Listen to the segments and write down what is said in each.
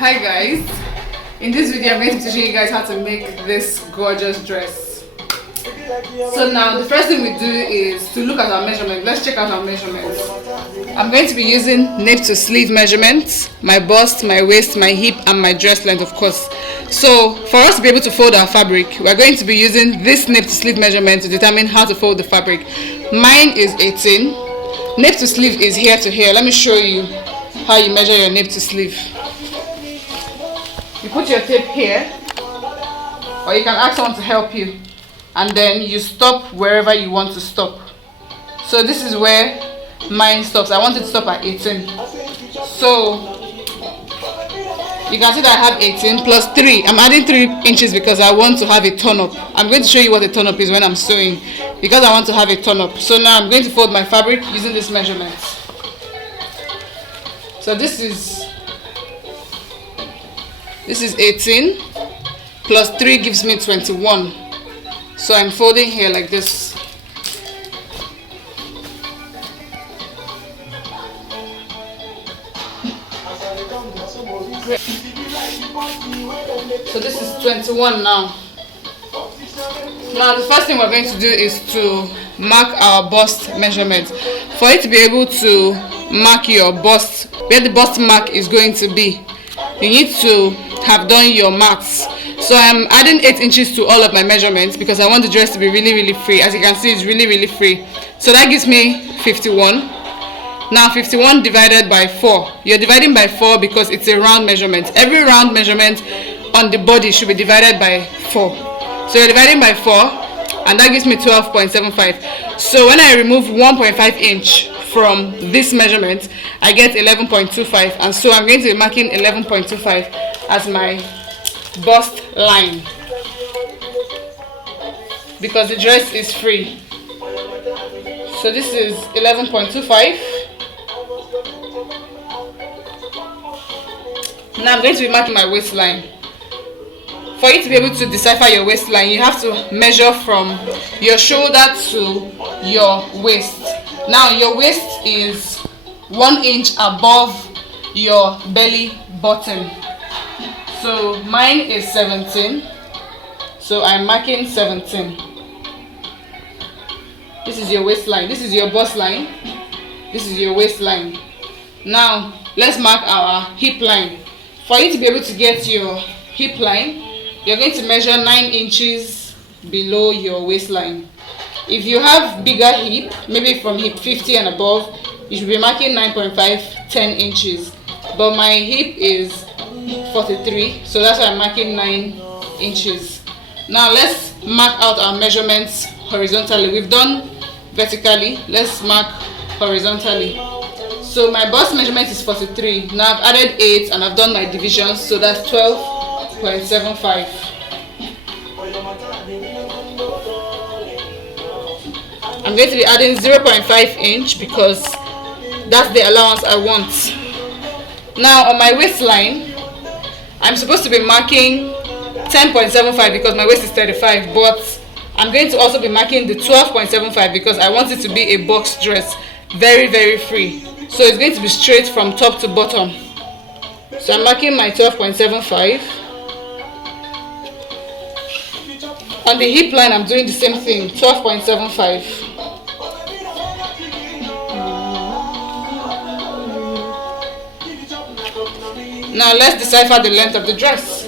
Hi guys, in this video I'm going to show you guys how to make this gorgeous dress. So now the first thing we do is to look at our measurements. Let's check out our measurements. I'm going to be using nape to sleeve measurements, my bust, my waist, my hip and my dress length of course. So for us to be able to fold our fabric, we're going to be using this nape to sleeve measurement to determine how to fold the fabric. Mine is 18. Nape to sleeve is here to here. Let me show you how you measure your nape to sleeve. You put your tape here, or you can ask someone to help you, and then you stop wherever you want to stop. So this is where mine stops. I want it to stop at 18. So you can see that I have 18 plus 3. I'm adding 3 inches because I want to have a turn up. I'm going to show you what a turn up is when I'm sewing, because I want to have a turn up. So now I'm going to fold my fabric using this measurement. So this is 18 plus 3 gives me 21. So I'm folding here like this. So this is 21 now. Now the first thing we're going to do is to mark our bust measurement. For you to be able to mark your bust, where the bust mark is going to be, you need to have done your marks. So I'm adding 8 inches to all of my measurements because I want the dress to be really free. As you can see, it's really free. So that gives me 51. Now 51 divided by 4. You're dividing by 4 because it's a round measurement. Every round measurement on the body should be divided by 4. So you're dividing by 4 and that gives me 12.75. So when I remove 1.5 inch from this measurement, I get 11.25, and so I'm going to be marking 11.25 as my bust line because the dress is free. So this is 11.25. Now I'm going to be marking my waistline. For you to be able to decipher your waistline, you have to measure from your shoulder to your waist. Now your waist is 1 inch above your belly button. So mine is 17. So I'm marking 17. This is your waistline. This is your bust line. This is your waistline. Now let's mark our hip line. For you to be able to get your hip line, you're going to measure 9 inches below your waistline. If you have bigger hip, maybe from hip 50 and above, you should be marking 9.5, 10 inches. But my hip is 43, so that's why I'm marking 9 inches. Now let's mark out our measurements horizontally. We've done vertically, let's mark horizontally. So my bust measurement is 43. Now I've added 8 and I've done my divisions, so that's 12.75. I'm going to be adding 0.5 inch because that's the allowance I want. Now on my waistline, I'm supposed to be marking 10.75 because my waist is 35, but I'm going to also be marking the 12.75 because I want it to be a box dress, very free. So it's going to be straight from top to bottom. So I'm marking my 12.75. On the hip line, I'm doing the same thing, 12.75. Now let's decipher the length of the dress.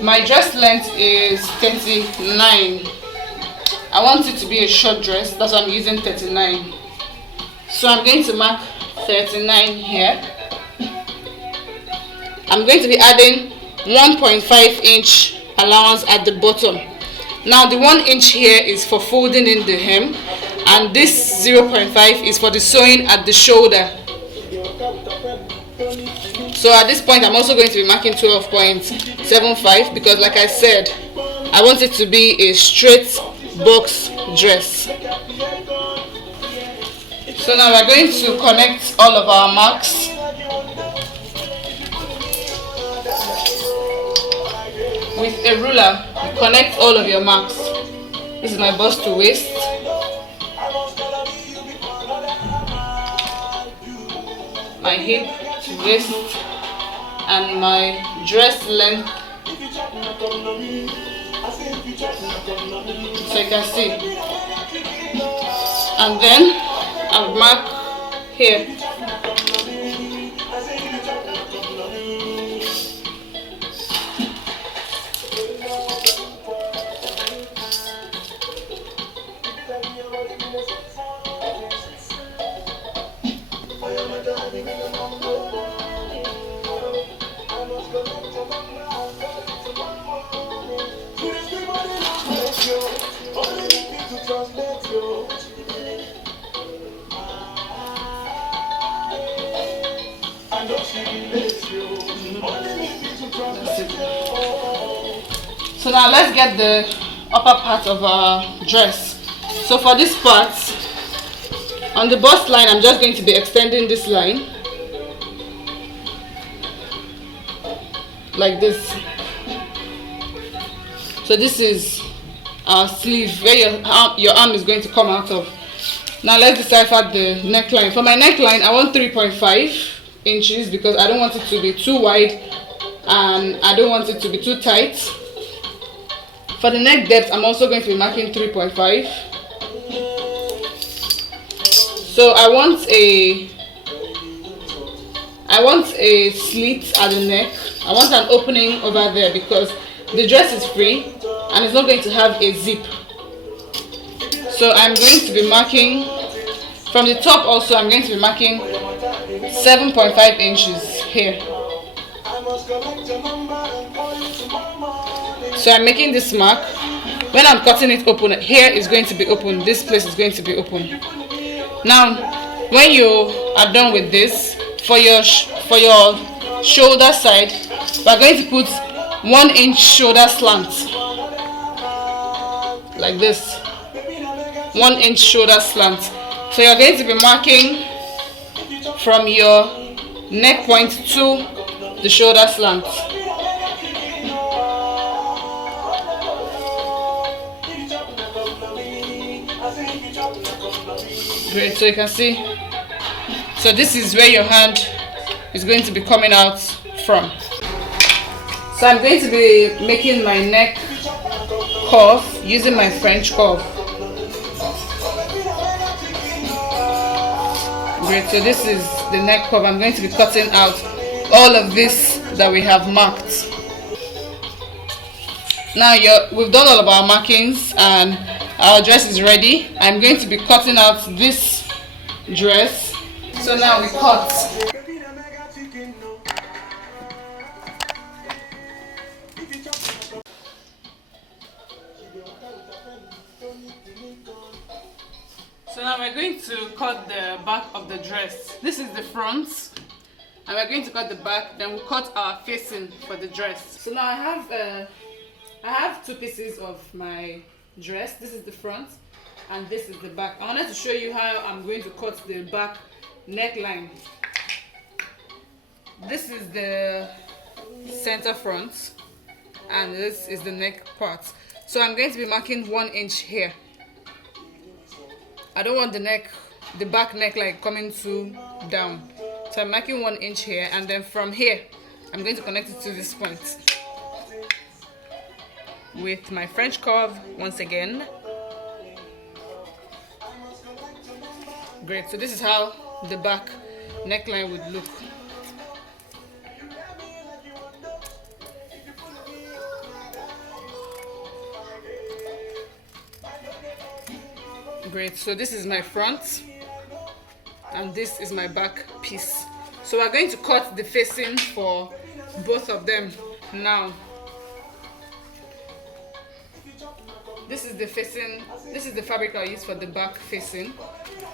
My dress length is 39. I want it to be a short dress, that's why I'm using 39. So I'm going to mark 39 here. I'm going to be adding 1.5 inch allowance at the bottom. Now the 1 inch here is for folding in the hem, and this 0.5 is for the sewing at the shoulder. So at this point I'm also going to be marking 12.75 because, like I said, I want it to be a straight box dress. So now we're going to connect all of our marks. With a ruler, connect all of your marks. This is my bust to waist. My hip to waist. and my dress length, so you can see. And then I'll mark here. So now let's get the upper part of our dress. So for this part, on the bust line, I'm just going to be extending this line like this. So this is our sleeve where your arm is going to come out of. Now let's decipher the neckline. For my neckline, I want 3.5 inches because I don't want it to be too wide and I don't want it to be too tight. For the neck depth, I'm also going to be marking 3.5. So I want a slit at the neck. I want an opening over there because the dress is free and it's not going to have a zip. So I'm going to be marking from the top also. I'm going to be marking 7.5 inches here. So I'm making this mark. When I'm cutting it open, here is going to be open. This place is going to be open. Now, when you are done with this, for your shoulder side, we're going to put 1 inch shoulder slant, like this. 1 inch shoulder slant. So you're going to be marking from your neck point to the shoulder slant. Great, so you can see. So this is where your hand is going to be coming out from. So I'm going to be making my neck curve using my French curve. Great, so this is the neck curve. I'm going to be cutting out all of this that we have marked. Now we've done all of our markings and our dress is ready. I'm going to be cutting out this dress. So now we cut. So now we're going to cut the back of the dress. This is the front, and we're going to cut the back. Then we'll cut our facing for the dress. So now I have two pieces of my dress. This is the front, and this is the back. I wanted to show you how I'm going to cut the back neckline. This is the center front, and this is the neck part. So I'm going to be marking 1 inch here. I don't want the back neckline coming too down. So I'm marking 1 inch here, and then from here, I'm going to connect it to this point with my French curve once again. Great, so this is how the back neckline would look. Great, so this is my front and this is my back piece. So we're going to cut the facing for both of them now. This is the facing, this is the fabric I use for the back facing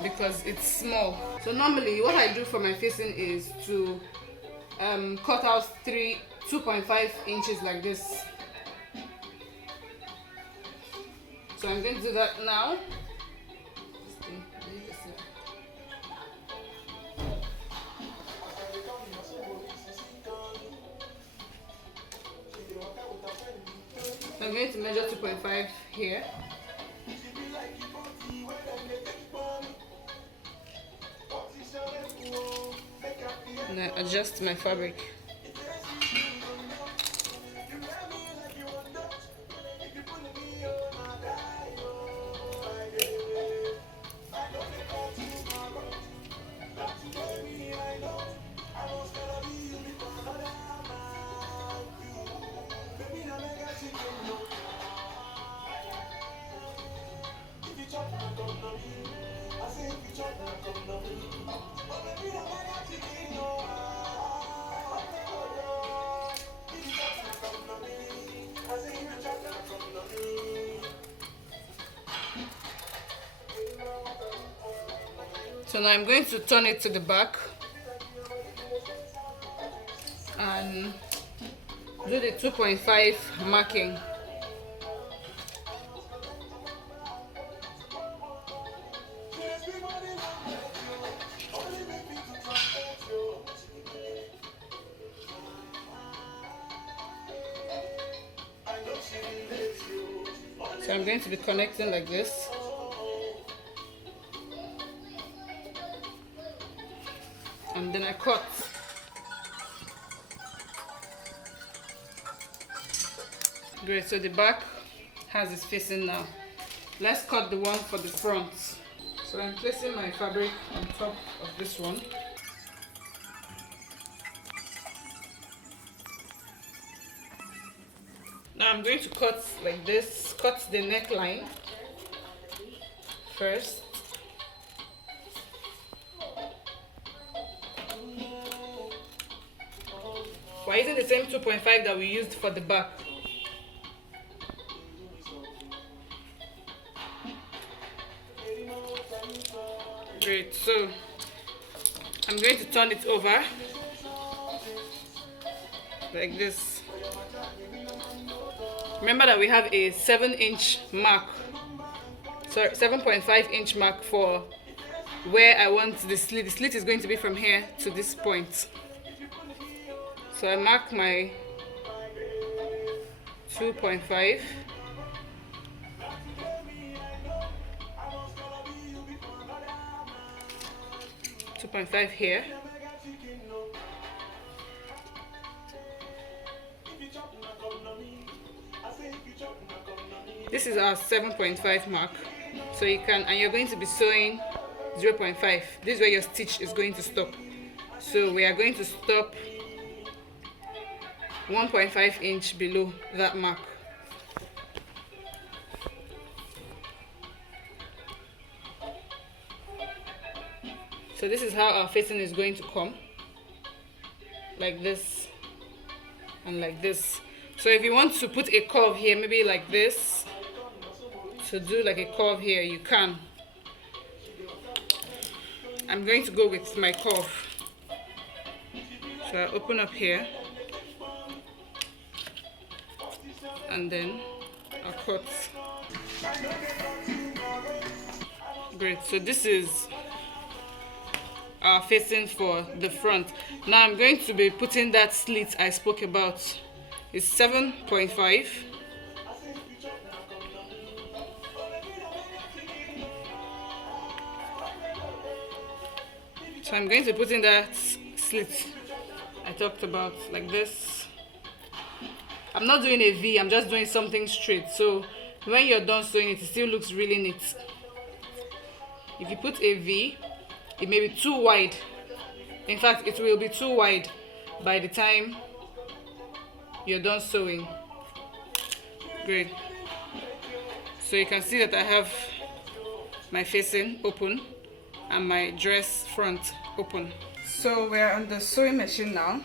because it's small. So normally what I do for my facing is to cut out 2.5 inches like this. So I'm going to do that now. I'm going to measure 2.5 here. And I adjust my fabric. So now I'm going to turn it to the back and do the 2.5 marking. So I'm going to be connecting like this. And then I cut. Great, so the back has its facing now. Let's cut the one for the front. So I'm placing my fabric on top of this one. Now I'm going to cut like this, cut the neckline first. We're using the same 2.5 that we used for the back. Great, so I'm going to turn it over like this. Remember that we have a 7-inch mark, sorry, 7.5-inch mark for where I want the slit. The slit is going to be from here to this point. So I mark my 2.5. Here. This is our 7.5 mark. So you can, and you're going to be sewing 0.5. This is where your stitch is going to stop. So we are going to stop 1.5 inch below that mark. So this is how our facing is going to come, like this and like this. So if you want to put a curve here, maybe like this, to do like a curve here, you can. I'm going to go with my curve. So I open up here and then I cut. Great, so this is our facing for the front. Now I'm going to be putting that slit I spoke about. It's 7.5. So I'm going to put in that slit I talked about like this. I'm not doing a V, I'm just doing something straight. So when you're done sewing it, it still looks really neat. If you put a V, it may be too wide. In fact, it will be too wide by the time you're done sewing. Great. So you can see that I have my facing open and my dress front open. So we're on the sewing machine now.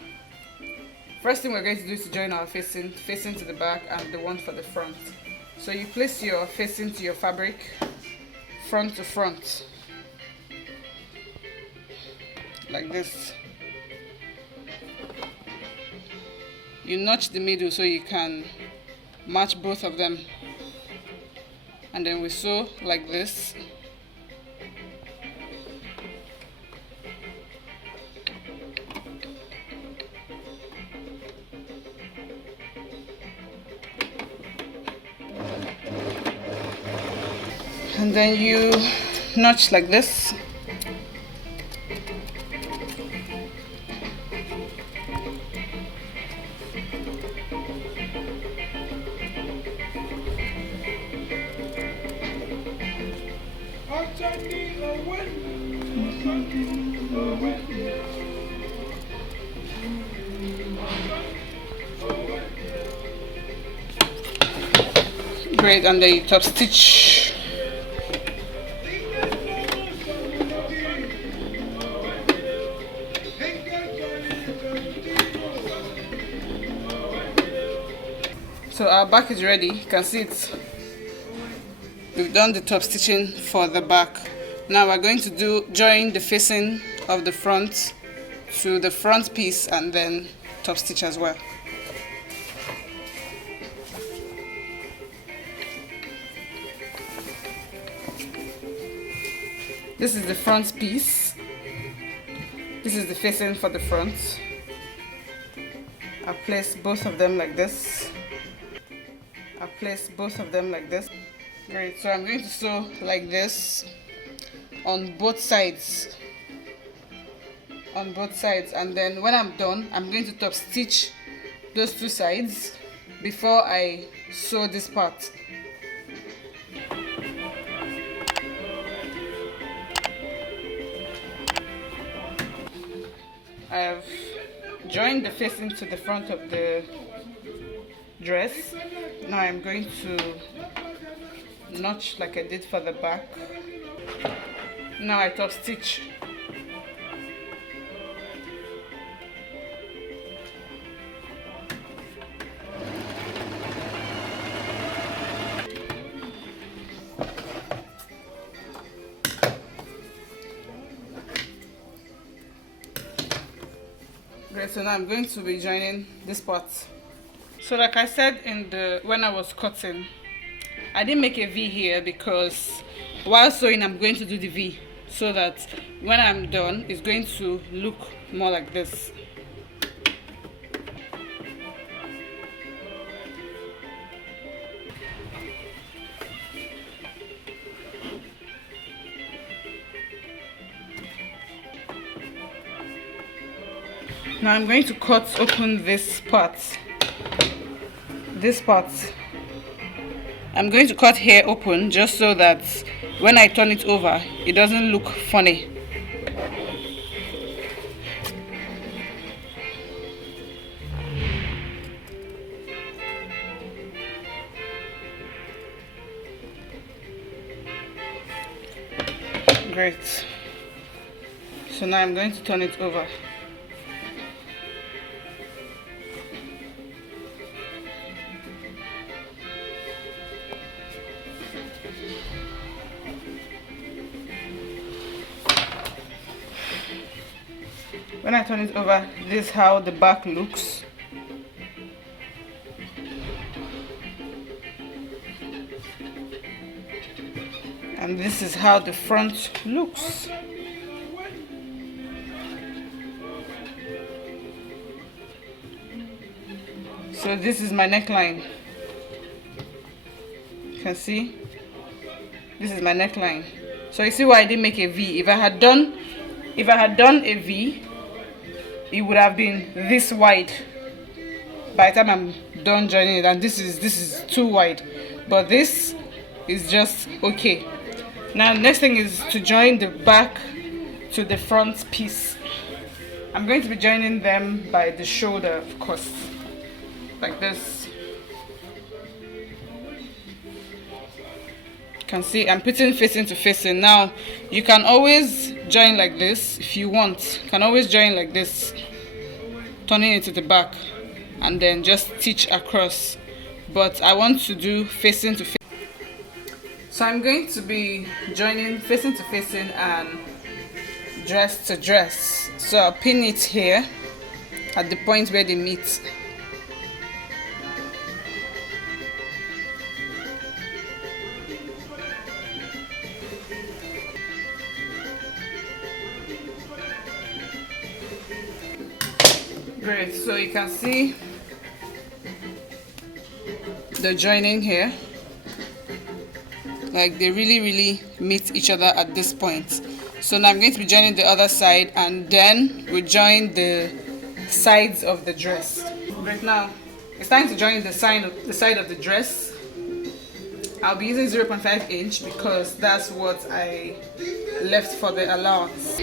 First thing we're going to do is to join our facing to the back and the one for the front. So you place your facing to your fabric, front to front, like this. You notch the middle so you can match both of them, and then we sew like this. And then you notch like this. Great, and then you top stitch. So our back is ready. You can see it. We've done the top stitching for the back. Now we're going to join the facing of the front to the front piece and then top stitch as well. This is the front piece. This is the facing for the front. I'll place both of them like this. Great, so I'm going to sew like this on both sides. And then when I'm done, I'm going to top stitch those two sides before I sew this part. I've joined the facing to the front of the dress. Now I'm going to notch like I did for the back. Now I top stitch. Great, so now I'm going to be joining this part. So like I said when I was cutting, I didn't make a V here because while sewing I'm going to do the V so that when I'm done it's going to look more like this. Now I'm going to cut open this part. I'm going to cut here open just so that when I turn it over, it doesn't look funny. Great. So now I'm going to turn it over. When I turn it over, this is how the back looks. And this is how the front looks. So this is my neckline. You can see? This is my neckline. So you see why I didn't make a V. If I had done a V, it would have been this wide by the time I'm done joining it, and this is too wide, but this is just okay. Now next thing is to join the back to the front piece. I'm going to be joining them by the shoulder, of course, like this. You can see I'm putting facing to facing. Now you can always join like this if you want. You can always join like this, turning it to the back and then just stitch across, but I want to do facing to facing. So I'm going to be joining facing to facing and dress to dress. So I'll pin it here at the point where they meet. Great, so you can see the joining here, like they really meet each other at this point. So now I'm going to be joining the other side and then we join the sides of the dress. Right now it's time to join the side of the dress. I'll be using 0.5 inch because that's what I left for the allowance.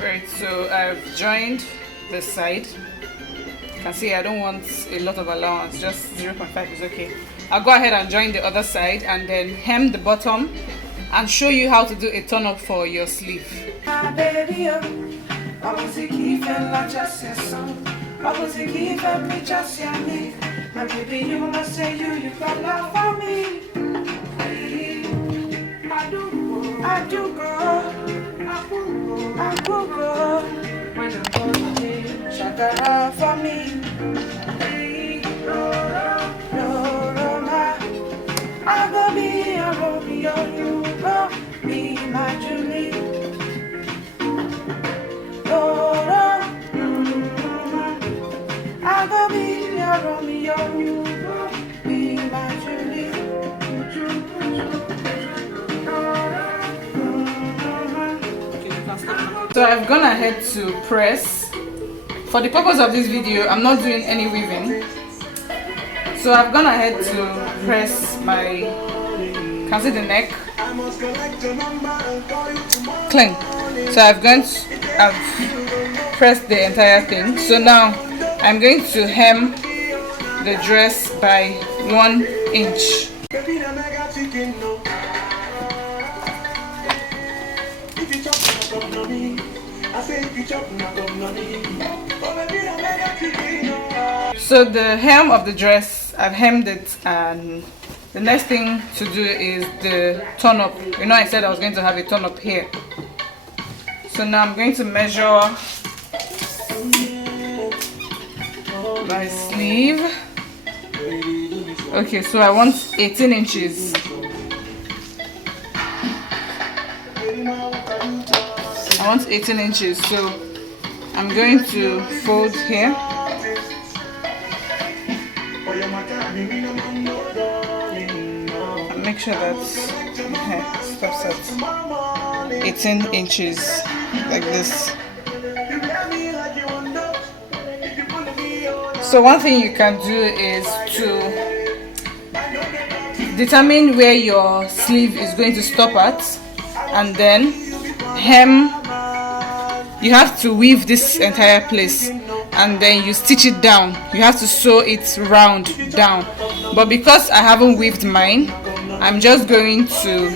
Right, so I've joined the side. You can see I don't want a lot of allowance, just 0.5 is okay. I'll go ahead and join the other side and then hem the bottom and show you how to do a turn up for your sleeve. My baby, you must say you fall out for me. I do go. When I'm going shakara for me. I go be a Romeo, you go be my Julie. I go be a Romeo, you go be my Julie. So I've gone ahead to press. For the purpose of this video, I'm not doing any weaving. So I've gone ahead to press my, can see the neck, clean. So I've pressed the entire thing. So now I'm going to hem the dress by 1 inch. So the hem of the dress, I've hemmed it, and the next thing to do is the turn up. You know, I said I was going to have a turn up here. So now I'm going to measure my sleeve. Okay, so I want 18 inches. I want 18 inches, so I'm going to fold here. And make sure that stops at 18 inches, like this. So one thing you can do is to determine where your sleeve is going to stop at, and then hem. You have to weave this entire place, and then you stitch it down. You have to sew it round down, but because I haven't weaved mine, I'm just going to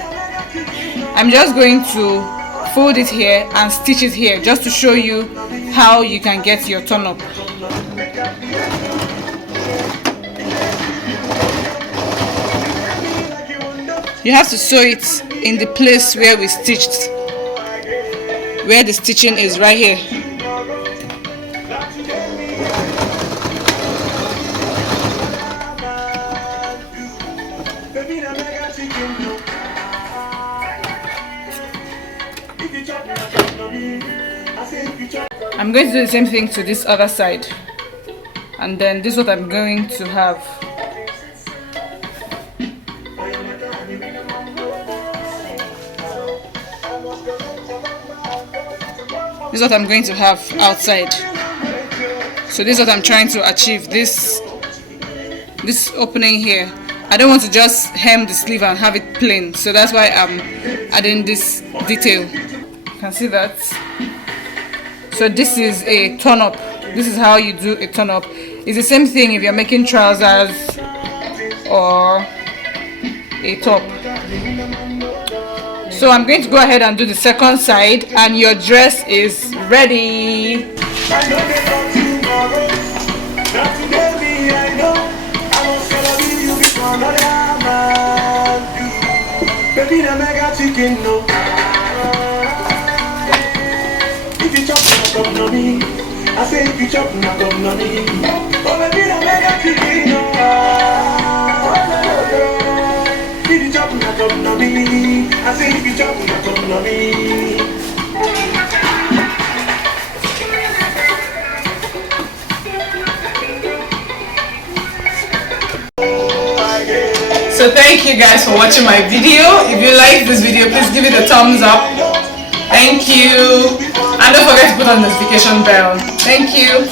fold it here and stitch it here, just to show you how you can get your turn up. You have to sew it in the place where we stitched, where the stitching is, right here. I'm going to do the same thing to this other side, and then this is what I'm going to have. This is what I'm going to have outside. So this is what I'm trying to achieve, this opening here. I don't want to just hem the sleeve and have it plain, so that's why I'm adding this detail. You can see that. So this is a turn up. This is how you do a turn up. It's the same thing if you're making trousers or a top. So I'm going to go ahead and do the second side, and your dress is ready. I say if you chop, not come no me. Oh baby, I mega chicken no. If you chop, not come no me. I say if you chop, not come no me. So thank you guys for watching my video. If you like this video, please give it a thumbs up. Thank you. And don't forget to put on the notification bell. Thank you.